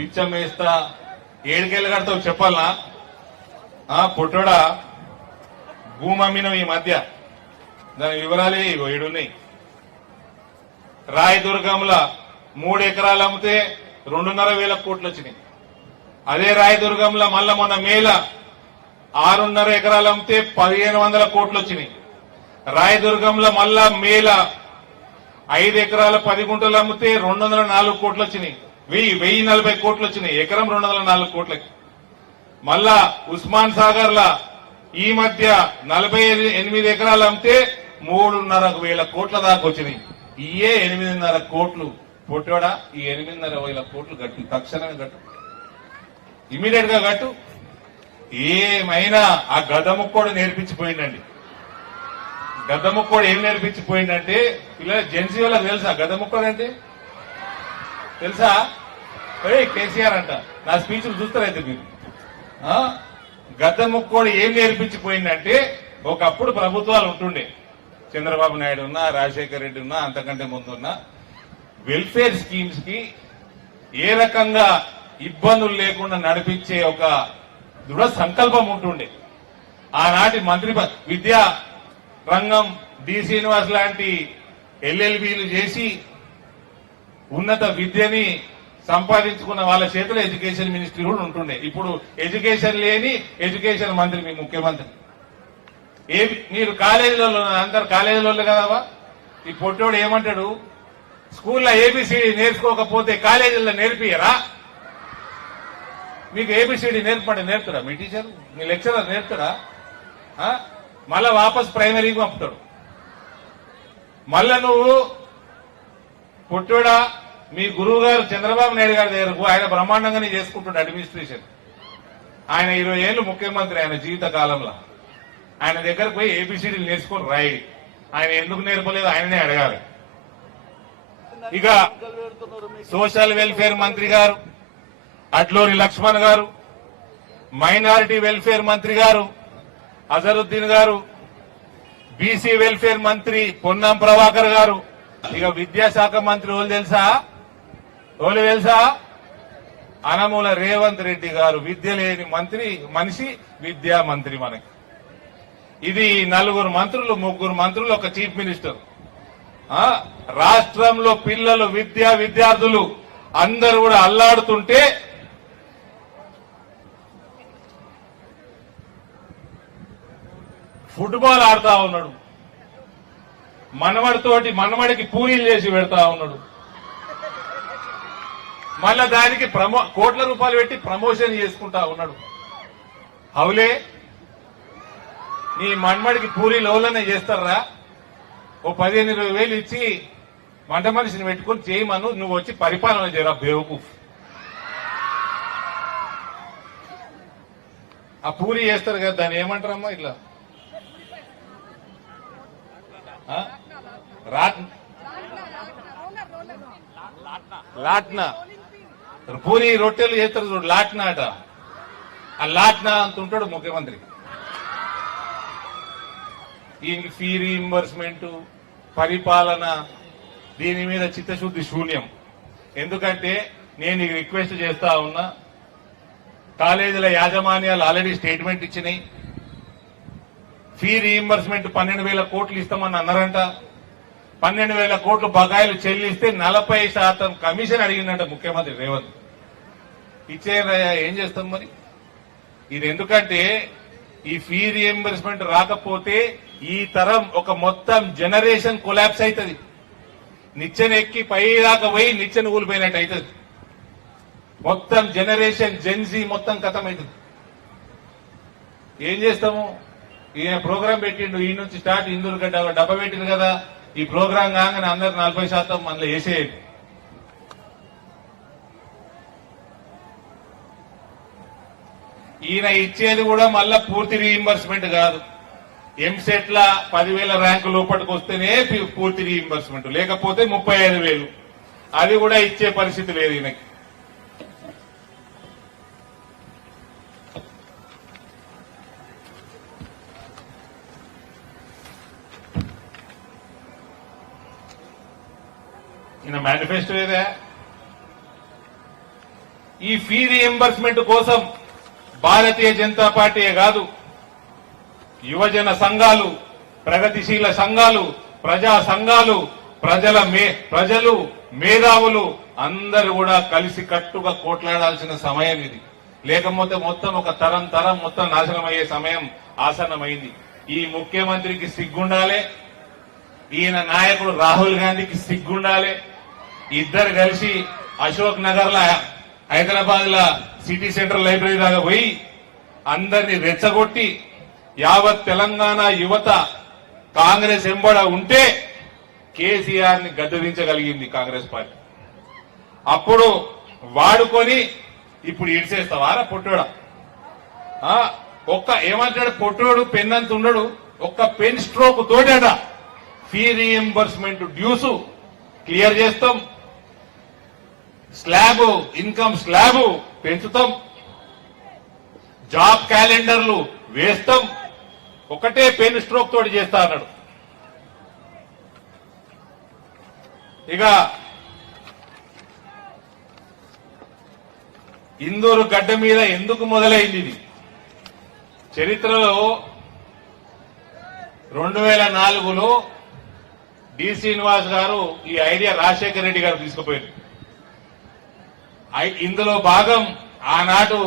బిచ్చం వేస్తా ఏడుకేళ్ళు కడతావు చెప్పాలనా? పుట్టోడా భూమి అమ్మినం ఈ మధ్య, దాని వివరాలే ఇగో ఏడున్నాయి. రాయదుర్గంలో 3 ఎకరాలు అమ్మితే 2.5 కోట్లు వచ్చినాయి. అదే రాయదుర్గంలో మళ్ళా మొన్న మేల 6.5 ఎకరాలు అమ్మితే 1500 కోట్లు వచ్చినాయి. రాయదుర్గంలో మళ్ళా మేల 5 ఎకరాల 10 గుంటలు అమ్మితే 204 కోట్లు వచ్చినాయి. 1040 కోట్లు వచ్చినాయి. ఎకరం 204 కోట్లకి. మళ్ళా ఉస్మాన్ సాగర్ లా ఈ మధ్య 48 ఎకరాలు అమ్మితే 3.5 కోట్ల దాకా వచ్చినాయి. ఇయే 8.5 కోట్లు. పొట్టోడా ఈ 8.5 కోట్లు కట్టు, తక్షణమే కట్టు, ఇమీడియట్ గా కట్టు. ఏమైనా ఆ గద్దముక్కోడు నేర్పించిపోయిందండి. గద్దముక్కోడు ఏం నేర్పించిపోయిందంటే పిల్లలు జెన్సీ వాళ్ళకి తెలుసా గద్దముక్కోడు అంటే? తెలుసా? కేసీఆర్ అంట. నా స్పీచ్లు చూస్తారైతే మీరు. గద్దముక్కోడు ఏం నేర్పించిపోయిందంటే ఒకప్పుడు ప్రభుత్వాలు ఉంటుండే, చంద్రబాబు నాయుడు ఉన్నా, రాజశేఖర రెడ్డి ఉన్నా, అంతకంటే ముందున్నా, వెల్ఫేర్ స్కీమ్స్ కి ఏ రకంగా ఇబ్బందులు లేకుండా నడిపించే ఒక దృఢ సంకల్పం ఉంటుండే. ఆనాటి మంత్రి విద్యా రంగం డి శ్రీనివాస్ లాంటి ఎల్ఎల్బీలు చేసి ఉన్నత విద్యని సంపాదించుకున్న వాళ్ళ చేతిలో ఎడ్యుకేషన్ మినిస్ట్రీ కూడా ఉంటుండే. ఇప్పుడు ఎడ్యుకేషన్ లేని ఎడ్యుకేషన్ మంత్రి మీ ముఖ్యమంత్రి. మీరు కాలేజీలో అందరు కాలేజీలో కదవా? ఈ పొట్టోడు ఏమంటాడు, స్కూల్లో ఏబిసిడి నేర్చుకోకపోతే కాలేజీలో నేర్పియరా? మీకు ఏబిసిడి నేర్పుతాడా మీ టీచర్, మీ లెక్చరర్ నేర్పుతాడా? మళ్ళా వాపస్ ప్రైమరీకి పంపుతాడు. మళ్ళా నువ్వు పొట్టోడా మీ గురువు గారు చంద్రబాబు నాయుడు గారి దగ్గరకు ఆయన బ్రహ్మాండంగానే చేసుకుంటున్నాడు అడ్మినిస్ట్రేషన్. ఆయన 20 ఏళ్ళు ముఖ్యమంత్రి ఆయన జీవిత కాలంలో. ఆయన దగ్గరకు పోయి ఏబిసిడీలు నేర్చుకొని రాయి. ఆయన ఎందుకు నేర్పలేదు ఆయననే అడగాలి. ఇక సోషల్ వెల్ఫేర్ మంత్రి గారు అడ్లూరి లక్ష్మణ్ గారు, మైనారిటీ వెల్ఫేర్ మంత్రి గారు అజరుద్దీన్ గారు, బీసీ వెల్ఫేర్ మంత్రి పొన్నం ప్రభాకర్ గారు, ఇక విద్యాశాఖ మంత్రి వాళ్ళు తెలుసా? అనమూల రేవంత్ రెడ్డి గారు. విద్య లేని మనిషి విద్యా మంత్రి మనకి. ఇది 4 మంత్రులు, 3 మంత్రులు, ఒక చీఫ్ మినిస్టర్. రాష్ట్రంలో పిల్లలు విద్యార్థులు అందరూ కూడా అల్లాడుతుంటే ఫుట్బాల్ ఆడుతా ఉన్నాడు. మనవడికి పూరీలు చేసి పెడతా ఉన్నాడు. మళ్ళా దానికి కోట్ల రూపాయలు పెట్టి ప్రమోషన్ చేసుకుంటా ఉన్నాడు. అవులే నీ మనమడికి పూరీలు ఎవరన్నా చేస్తారా? ఓ 15-20 వేలు ఇచ్చి వంట మనిషిని పెట్టుకుని చేయమను, నువ్వు వచ్చి పరిపాలన చేయరా బేవకూఫ్. ఆ పూరి చేస్తారు కదా, దాన్ని ఏమంటారమ్మా? ఇట్లా లాట్నా పూరి రొట్టెలు చేస్తారు చూడు, లాట్నా అట. ఆ లాట్నా అంత ఉంటాడు ముఖ్యమంత్రి. ఈ ఫీ రీయింబర్స్మెంట్, పరిపాలన, దీని మీద చిత్తశుద్ధి శూన్యం. ఎందుకంటే నేను రిక్వెస్ట్ చేస్తా ఉన్నా, కాలేజీల యాజమాన్యాలు ఆల్రెడీ స్టేట్మెంట్ ఇచ్చినాయి. ఫీ రీయింబర్స్మెంట్ 12,000 కోట్లు ఇస్తామని అన్నారంట. 12,000 కోట్లు బకాయిలు చెల్లిస్తే 40% కమిషన్ అడిగిందంట ముఖ్యమంత్రి రేవంత్. ఇచ్చేయనయ్యా, ఏం చేస్తాం మరి? ఇది ఎందుకంటే ఈ ఫీ రీయింబర్స్మెంట్ రాకపోతే ఈ తరం ఒక మొత్తం జనరేషన్ కొలాప్స్ అవుతుంది. నిచ్చెన ఎక్కి పై దాకా పోయి నిచ్చెన కూలిపోయినట్టు అవుతుంది. మొత్తం జనరేషన్ జెన్జీ మొత్తం కథం అవుతుంది. ఏం చేస్తాము? ఈయన ప్రోగ్రాం పెట్టిండు, ఈ నుంచి స్టార్ట్ ఇందూరుగడ్డ డబ్బా పెట్టిండు కదా. ఈ ప్రోగ్రాం కాగానే అందరు 40% మనలో వేసేయండి. ఈయన ఇచ్చేది కూడా మళ్ళా పూర్తి రీయింబర్స్మెంట్ కాదు. ఎంసెట్ లా 10,000 ర్యాంకు లోపలికి వస్తేనే పూర్తి రీయింబర్స్మెంట్, లేకపోతే 35,000. అది కూడా ఇచ్చే పరిస్థితి లేదు ఈయనకి. ఈయన మేనిఫెస్టో ఏదే? ఈ ఫీ రీఎంబర్స్మెంట్ కోసం భారతీయ జనతా పార్టీయే కాదు, యువజన సంఘాలు, ప్రగతిశీల సంఘాలు, ప్రజా సంఘాలు, ప్రజలు, మేధావులు అందరూ కూడా కలిసి కట్టుగా కోట్లాడాల్సిన సమయం ఇది. లేకపోతే మొత్తం ఒక తరం మొత్తం నాశనమయ్యే సమయం ఆసన్నమైంది. ఈ ముఖ్యమంత్రికి సిగ్గుండాలి, ఈయన నాయకుడు రాహుల్ గాంధీకి సిగ్గుండాలి. ఇద్దరు కలిసి అశోక్ నగర్ లా, హైదరాబాద్ లా సిటీ సెంట్రల్ లైబ్రరీ దాకా పోయి అందరినీ రెచ్చగొట్టి యావత్ తెలంగాణ యువత కాంగ్రెస్ ఎంబడ ఉంటే కేసీఆర్ ని గద్దెదించగలిగింది కాంగ్రెస్ పార్టీ. అప్పుడు వాడుకొని ఇప్పుడు ఇడిసేస్తావారా పొట్టోడా? ఏమంటాడు పొట్టోడు, పెన్ అంత ఉండడు, ఒక్క పెన్ స్ట్రోక్ తోటట ఫీ రీఎంబర్స్మెంట్ డ్యూస్ క్లియర్ చేస్తాం, ఇన్కమ్ స్లాబ్ పెంచుతాం, జాబ్ క్యాలెండర్లు వేస్తాం, ఒకటే పెన్ స్ట్రోక్ తోటి చేస్తా అన్నాడు. ఇక ఇందూరు గడ్డ మీద ఎందుకు మొదలైంది ఇది? చరిత్రలో 2004లో డి శ్రీనివాస్ గారు ఈ ఐడియా రాజశేఖర రెడ్డి గారు తీసుకుపోయారు. ఇందులో భాగం ఆనాడు